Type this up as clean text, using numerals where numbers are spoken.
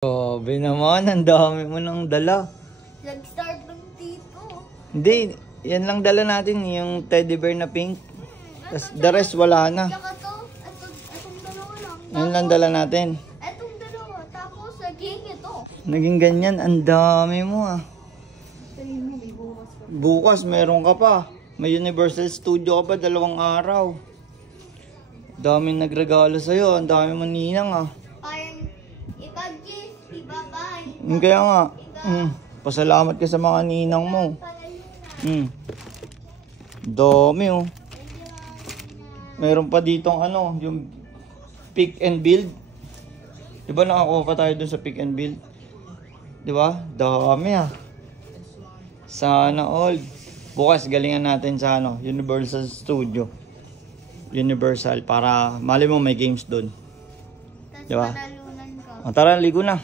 Grabe naman, ang dami mo nang dala. Nag-start ng tito. Hindi, yan lang dala natin, yung teddy bear na pink. Tapos the rest wala na. Tsaka to, itong dalawa lang. Yan lang dala natin. Itong dalawa, tapos naging ito. Naging ganyan, ang dami mo ah. Bukas meron ka pa. May Universal Studio ka pa, 2 araw. Daming nagregalo sa'yo, ang dami mo ninang ah. Parang ipag-gift, ibabay. Kaya nga, pasalamat ka sa mga ninang mo. Dami oh. Meron pa ditong ano, yung pick and build. Diba nakakuha pa tayo dun sa pick and build? Diba? Dami ah. Sana all. Bukas galingan natin sa ano, Universal Studio. Universal para mali mo may games dun. Tapos Diba? panalunan ko. O, tara, ligo na.